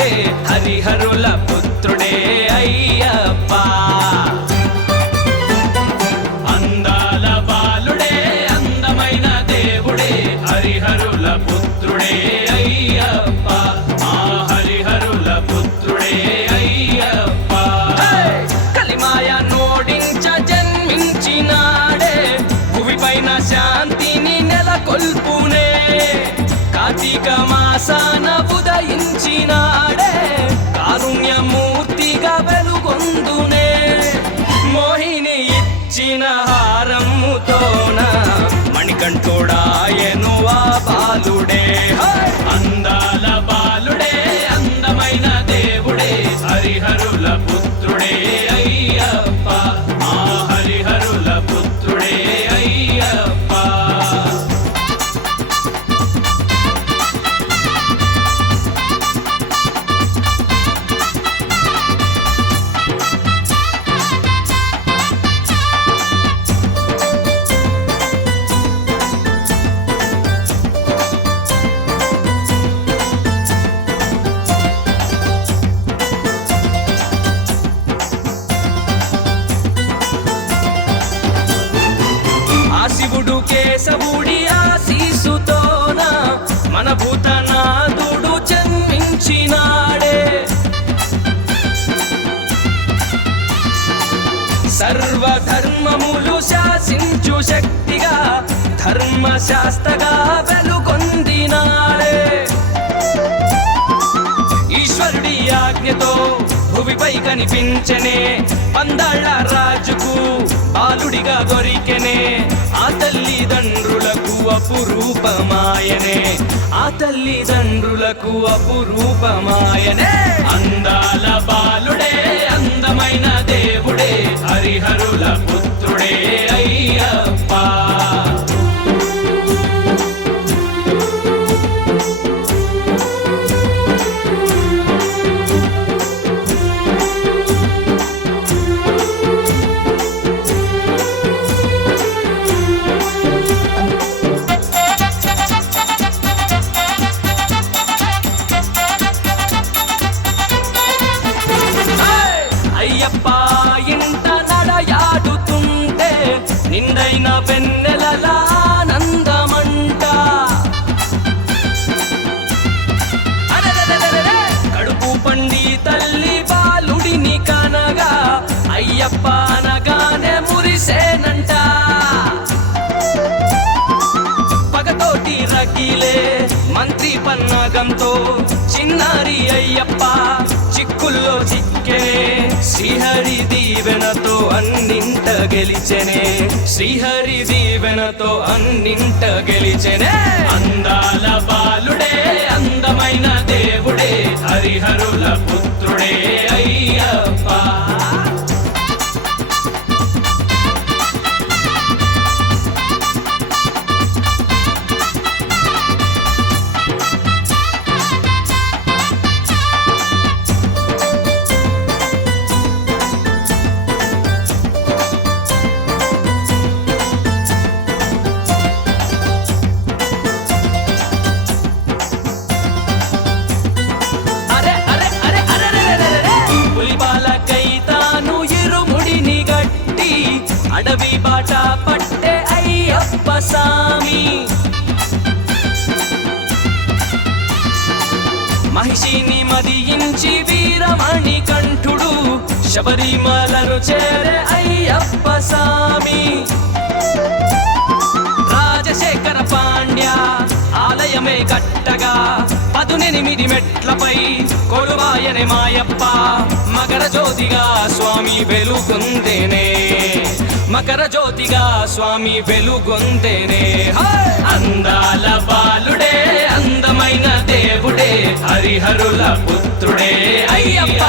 దేవుడే హరిహరుల పుత్రుడే అయ్యప్ప. అందాల బాలుడే అందమైన దేవుడే హరిహరుల పుత్రుడే అయ్యప్ప. ఆ హరిహరుల పుత్రుడే అయ్యప్ప. కలిమాయ నోడించ జన్మించినాడే భూమిపైన శాంతిని నెలకొల్పునే. కార్తీక మాసాన ఉదయించినాడే కారుణ్యమూర్తిగా వెలుగొందునే. మోహిని ఇచ్చిన హారముతోన మణికంఠుడాయను ఆ బాలుడే. అందాల బాలుడే అందమైన దేవుడే హరిహరుల పుత్రుడే అయ్యప్ప. ఆ హరిహరుల పుత్రుడే అయ్యప్ప. శివుడు కేశవుడి ఆశీసుతోన మన భూతనాథుడు జన్మించినాడే. సర్వధర్మములు శాసించు శక్తిగా ధర్మశాస్త్రగా వెలుగొందినాడే. ఈశ్వరుడి ఆజ్ఞతో భువిపై కనిపించనే పందాళ్ళ రాజుకు బాలుడిగా దొరికెనే. ఆ తల్లిదండ్రులకు అపురూపమాయనే. ఆ తల్లిదండ్రులకు అపురూపమాయనే. అందాల బాలుడే అందమైన దేవుడే హరిహరుల పుత్రుడే అయ్యప్ప. అయ్యప్ప ఇంట నడయాడుతుంటే నిండైన వెన్నెలల ఆనందమంట. కడుపు పండి తల్లి బాలుడిని కనగా అయ్యప్ప అనగానే మురిసేనంట. పగతోటి రగిలే మంత్రి పన్నగంతో చిన్నారి అయ్యప్ప చిక్కుల్లో చిక్కెనే. శ్రీహరి దీవెనతో అన్నింట గెలిచెనే. శ్రీహరి దీవెనతో అన్నింట గెలిచెనే. అందాల బాలుడే అందమైన దేవుడే హరిహరుల పుత్రుడే అయ్యప్ప. అడవి బాట పట్టే అయ్యప్ప సామి. మహిషిని మదియించి వీరమణి కంఠుడు శబరిమలను చేరే అయ్యప్ప సామి. రాజశేఖర పాండ్య ఆలయమే కట్టగా 18 మెట్లపై కొలువాయనే మాయప్ప. మకర జ్యోతిగా స్వామి వెలుగొందేనే. మకర జ్యోతిగా స్వామి వెలుగొందేనే. అందాల బాలుడే అందమైన దేవుడే హరిహరుల పుత్రుడే అయ్యప్ప.